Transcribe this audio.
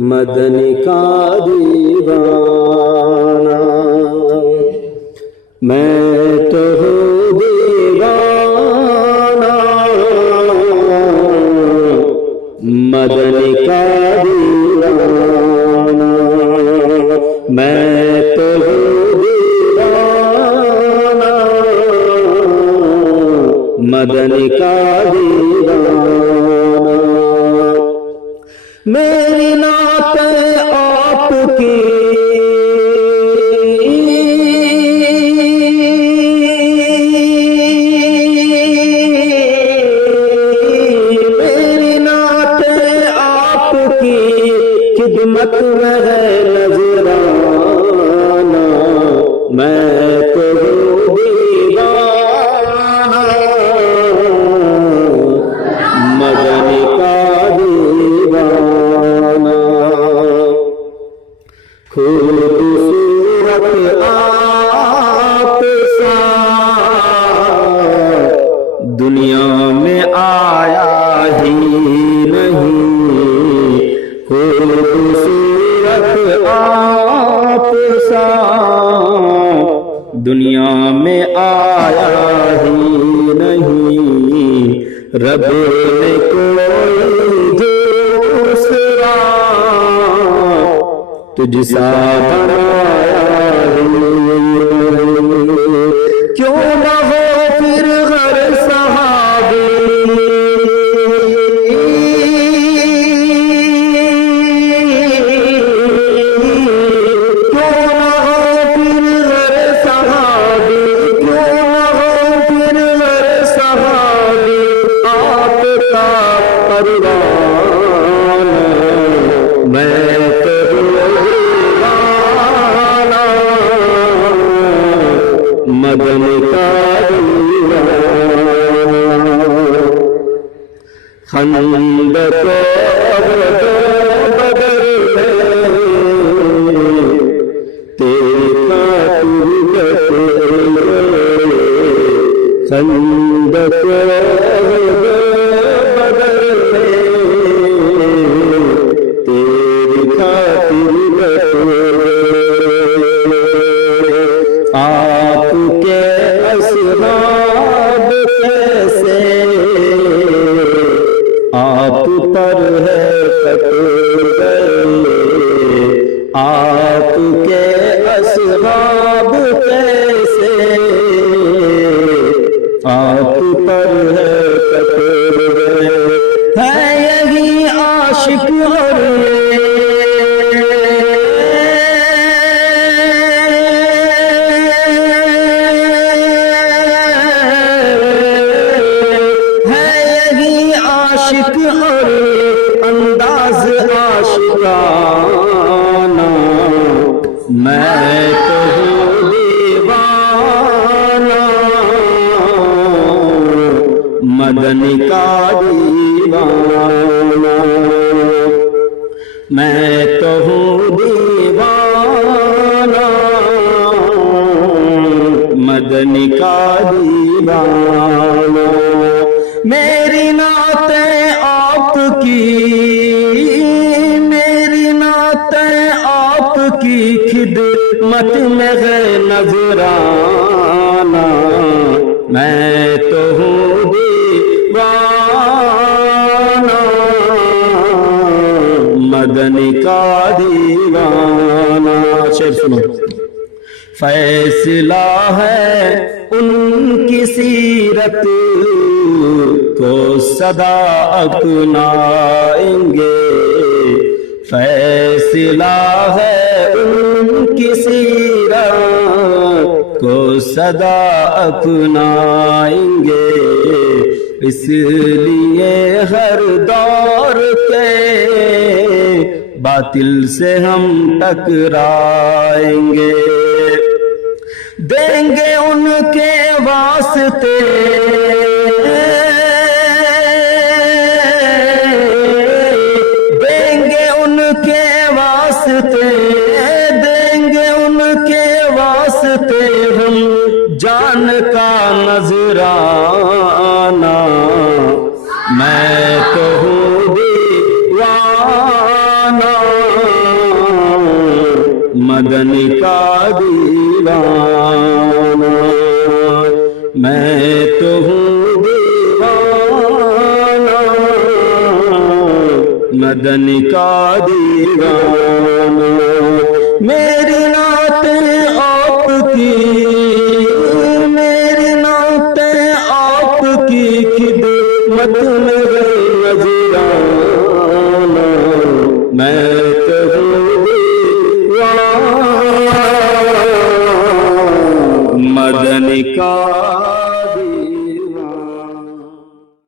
मदनी का दीवाना मैं तो हूँ दीवाना, मदनी का दीवाना मैं तो हूँ दीवाना, मदनी का दीवाना। मेरी नात आपकी खिदमत में है नजराना, मैं तो हूँ दीवाना, मदनी का दीवाना। खूबसूरत आप सा दुनिया में आया ही नहीं, खूबसूरत आप सा दुनिया में आया ही नहीं। रब ने कोई दूसरा तुझसा बनाया ही नहीं। क्यों न हो फिर घर सहाबी, मैं तो दीवाना, मदनी का दीवाना। खंदक बदर में तेरी कातिल खंदक बदर में तेरी खातिर आपके असबाब कैसे आप पर है कटो गए, आपके असबाब कैसे आप पर है कटो गए। है यही आशिक और आशिक और अंदाज आशिकाना, मैं तो हूँ दीवाना, मदनी का दीवाना। मैं तो हूँ दीवाना, मदनी का दीवाना। मेरी नातें आपकी, मेरी नातें आपकी खिदमत में है नजराना, मैं तो हूँ दीवाना, मदनी का दीवाना। शेर सुनो। फैसला है उनकी सीरत को सदा अपनाएंगे, फैसला है उनकी सीरत को सदा अपनाएंगे। इसलिए हर दौर के बातिल से हम टकराएंगे, देंगे उनके वास्ते देंगे उनके वास्ते हम जान का नजराना, मदन का दीवाना।